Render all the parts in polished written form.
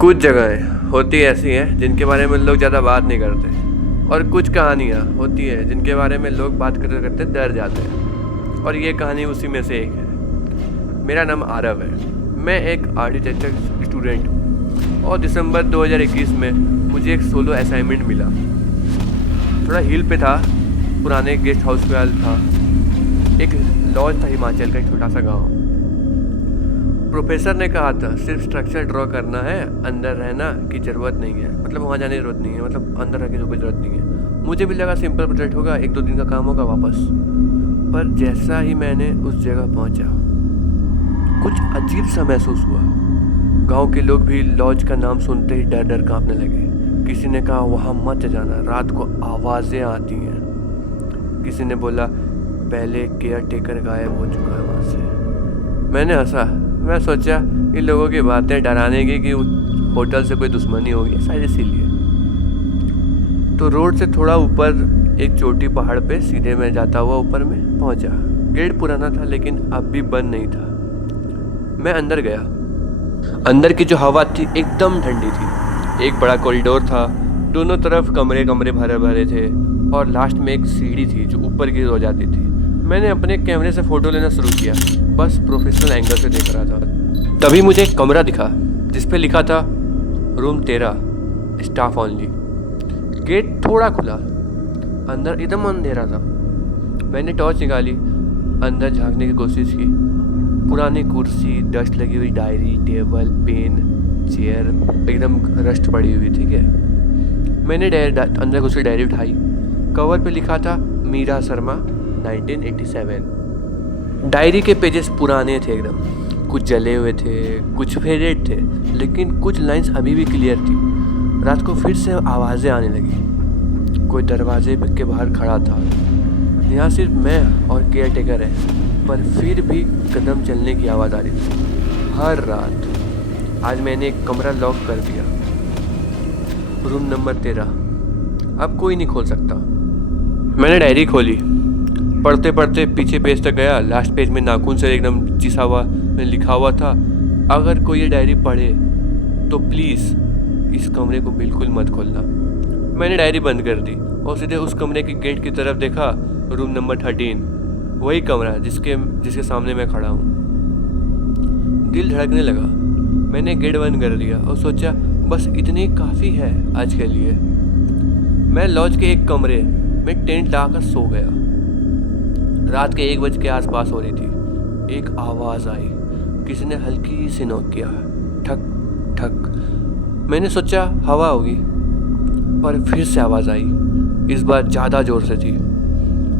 कुछ जगहें होती ऐसी हैं जिनके बारे में लोग ज़्यादा बात नहीं करते, और कुछ कहानियाँ होती हैं जिनके बारे में लोग बात करते करते डर जाते हैं, और ये कहानी उसी में से एक है। मेरा नाम आरव है। मैं एक आर्किटेक्चर स्टूडेंट हूँ और दिसंबर 2021 में मुझे एक सोलो असाइनमेंट मिला। थोड़ा हिल पे था, पुराने गेस्ट हाउस पे था, एक लॉज था हिमाचल का, एक छोटा सा गाँव। प्रोफेसर ने कहा था सिर्फ स्ट्रक्चर ड्रॉ करना है, अंदर रहना की ज़रूरत नहीं है, मतलब वहाँ जाने की ज़रूरत नहीं है, मतलब अंदर रह के कोई ज़रूरत नहीं है। मुझे भी लगा सिंपल प्रोजेक्ट होगा, 1-2 दिन का काम होगा, वापस। पर जैसा ही मैंने उस जगह पहुँचा, कुछ अजीब सा महसूस हुआ। गांव के लोग भी लॉज का नाम सुनते ही डर डर कांपने लगे। किसी ने कहा वहाँ मत जाना, रात को आवाज़ें आती हैं। किसी ने बोला पहले केयर टेकर गायब हो चुका है वहाँ से। मैंने हंसा। मैं सोचा इन लोगों की बातें डराने की कि होटल से कोई दुश्मनी होगी शायद, इसीलिए। तो रोड से थोड़ा ऊपर एक चोटी पहाड़ पे सीधे मैं जाता हुआ ऊपर में पहुंचा। गेट पुराना था लेकिन अब भी बंद नहीं था। मैं अंदर गया। अंदर की जो हवा थी एकदम ठंडी थी। एक बड़ा कॉरिडोर था, दोनों तरफ कमरे कमरे भरे भरे थे, और लास्ट में एक सीढ़ी थी जो ऊपर की हो जाती थी। मैंने अपने कैमरे से फ़ोटो लेना शुरू किया, बस प्रोफेशनल एंगल से देख रहा था। तभी मुझे एक कमरा दिखा जिस पे लिखा था रूम 13, स्टाफ ओनली। गेट थोड़ा खुला, अंदर एकदम अंधेरा था। मैंने टॉर्च निकाली, अंदर झांकने की कोशिश की। पुरानी कुर्सी, डस्ट लगी हुई डायरी, टेबल, पेन, चेयर एकदम रस्ट पड़ी हुई। ठीक है, मैंने अंदर घुसी डायरी उठाई। कवर पे लिखा था मीरा शर्मा 1987। डायरी के पेजेस पुराने थे एकदम, कुछ जले हुए थे, कुछ फेडेड थे, लेकिन कुछ लाइंस अभी भी क्लियर थी। रात को फिर से आवाज़ें आने लगी। कोई दरवाजे के बाहर खड़ा था। यहाँ सिर्फ मैं और केयर टेकर है, पर फिर भी कदम चलने की आवाज़ आ रही थी हर रात। आज मैंने एक कमरा लॉक कर दिया, रूम नंबर 13। अब कोई नहीं खोल सकता। मैंने डायरी खोली, पढ़ते पढ़ते पीछे पेज तक गया। लास्ट पेज में नाखून से एकदम चिसा हुआ में लिखा हुआ था, अगर कोई ये डायरी पढ़े तो प्लीज़ इस कमरे को बिल्कुल मत खोलना। मैंने डायरी बंद कर दी और सीधे उस कमरे के गेट की तरफ देखा, रूम नंबर 13, वही कमरा जिसके सामने मैं खड़ा हूँ। दिल धड़कने लगा। मैंने गेट बंद कर दिया और सोचा बस इतनी काफ़ी है आज के लिए। मैं लॉज के एक कमरे में टेंट लगाकर सो गया। रात के 1 बजे के आसपास हो रही थी। एक आवाज़ आई, किसी ने हल्की सी नॉक किया, ठक ठक। मैंने सोचा हवा होगी, पर फिर से आवाज़ आई, इस बार ज़्यादा ज़ोर से थी।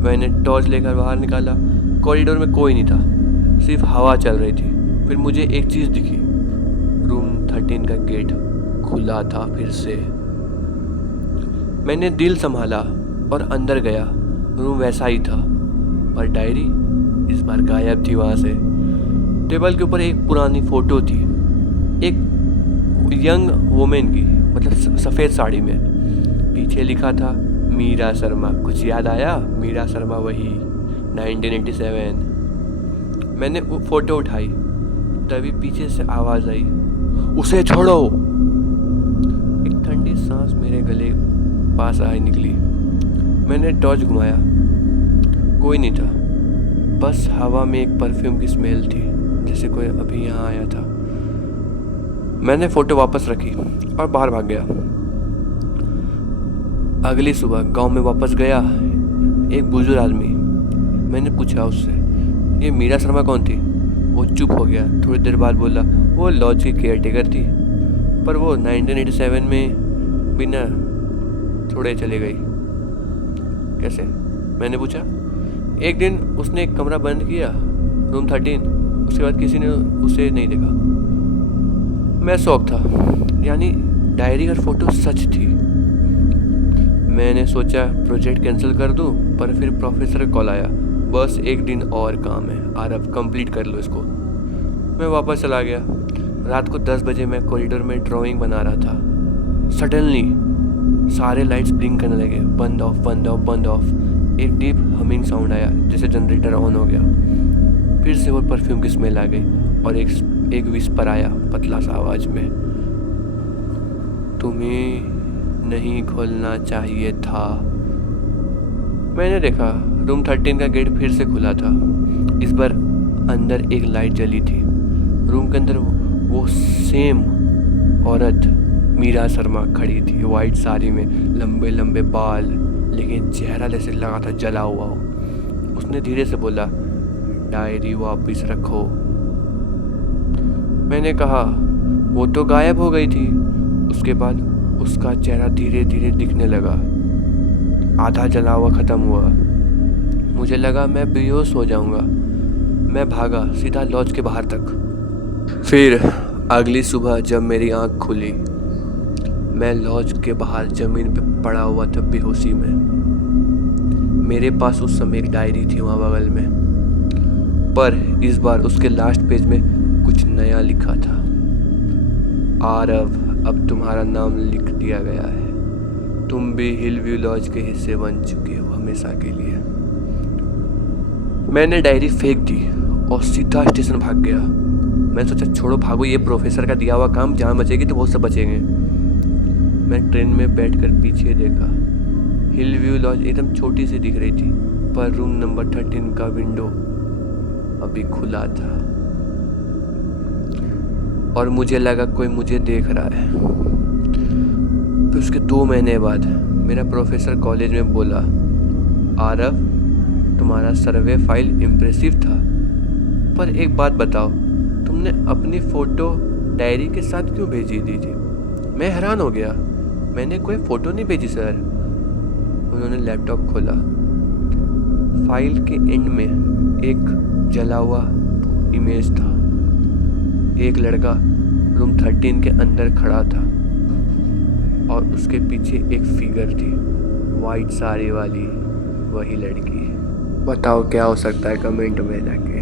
मैंने टॉर्च लेकर बाहर निकाला। कॉरिडोर में कोई नहीं था, सिर्फ हवा चल रही थी। फिर मुझे एक चीज़ दिखी, रूम 13 का गेट खुला था फिर से। मैंने दिल संभाला और अंदर गया। रूम वैसा ही था, पर डायरी इस बार गायब थी वहाँ से। टेबल के ऊपर एक पुरानी फ़ोटो थी, एक यंग वुमेन की, मतलब सफ़ेद साड़ी में। पीछे लिखा था मीरा शर्मा। कुछ याद आया? मीरा शर्मा वही 1987। मैंने वो फ़ोटो उठाई, तभी पीछे से आवाज़ आई, उसे छोड़ो। एक ठंडी सांस मेरे गले पास आई निकली। मैंने टॉर्च घुमाया, कोई नहीं था, बस हवा में एक परफ्यूम की स्मेल थी, जैसे कोई अभी यहाँ आया था। मैंने फ़ोटो वापस रखी और बाहर भाग गया। अगली सुबह गांव में वापस गया। एक बुजुर्ग आदमी, मैंने पूछा उससे ये मीरा शर्मा कौन थी? वो चुप हो गया। थोड़ी देर बाद बोला वो लॉज की केयर टेकर थी, पर वो 1987 में बिना छोड़े चले गई। कैसे? मैंने पूछा। एक दिन उसने एक कमरा बंद किया, रूम 13, उसके बाद किसी ने उसे नहीं देखा। मैं शौक था, यानी डायरी और फोटो सच थी। मैंने सोचा प्रोजेक्ट कैंसिल कर दूं, पर फिर प्रोफेसर का कॉल आया, बस 1 दिन और काम है आरव, कंप्लीट कर लो इसको। मैं वापस चला गया। रात को 10 बजे मैं कॉरिडोर में ड्राइंग बना रहा था। सडनली सारे लाइट्स ब्लिंक करने लगे, बंद ऑफ बंद ऑफ बंद ऑफ। एक डीप हमिंग साउंड आया, जैसे जनरेटर ऑन हो गया। फिर से वो परफ्यूम की स्मेल आ गई और एक विस्पर आया पतला सा आवाज़ में, तुम्हें नहीं खोलना चाहिए था। मैंने देखा रूम 13 का गेट फिर से खुला था। इस बार अंदर एक लाइट जली थी। रूम के अंदर वो सेम औरत मीरा शर्मा खड़ी थी, वाइट साड़ी में, लंबे लंबे बाल, लेकिन चेहरा जैसे लगा था जला हुआ हो। उसने धीरे से बोला, डायरी वापस रखो। मैंने कहा, वो तो गायब हो गई थी। उसके बाद उसका चेहरा धीरे धीरे दिखने लगा, आधा जला हुआ ख़त्म हुआ। मुझे लगा मैं बेहोश हो जाऊंगा। मैं भागा सीधा लॉज के बाहर तक। फिर अगली सुबह जब मेरी आंख खुली, मैं लॉज के बाहर ज़मीन पे पड़ा हुआ था बेहोशी में। मेरे पास उस समय एक डायरी थी वहाँ बगल में, पर इस बार उसके लास्ट पेज में कुछ नया लिखा था। आरव, अब तुम्हारा नाम लिख दिया गया है। तुम भी हिल व्यू लॉज के हिस्से बन चुके हो हमेशा के लिए। मैंने डायरी फेंक दी और सीधा स्टेशन भाग गया। मैं सोचा छोड़ो भागो, ये प्रोफेसर का दिया हुआ काम, जान बचेगी तो बहुत सब बचेंगे। मैं ट्रेन में बैठकर पीछे देखा। हिल व्यू लॉज एकदम छोटी सी दिख रही थी, पर रूम नंबर 13 का विंडो अभी खुला था और मुझे लगा कोई मुझे देख रहा है। फिर उसके 2 महीने बाद मेरा प्रोफेसर कॉलेज में बोला, आरव, तुम्हारा सर्वे फाइल इम्प्रेसिव था, पर एक बात बताओ, तुमने अपनी फ़ोटो डायरी के साथ क्यों भेजी थी? मैं हैरान हो गया। मैंने कोई फ़ोटो नहीं भेजी सर। उन्होंने लैपटॉप खोला। फाइल के एंड में एक जला हुआ इमेज था। एक लड़का रूम 13 के अंदर खड़ा था और उसके पीछे एक फिगर थी, वाइट साड़ी वाली, वही लड़की। बताओ क्या हो सकता है, कमेंट में जाके।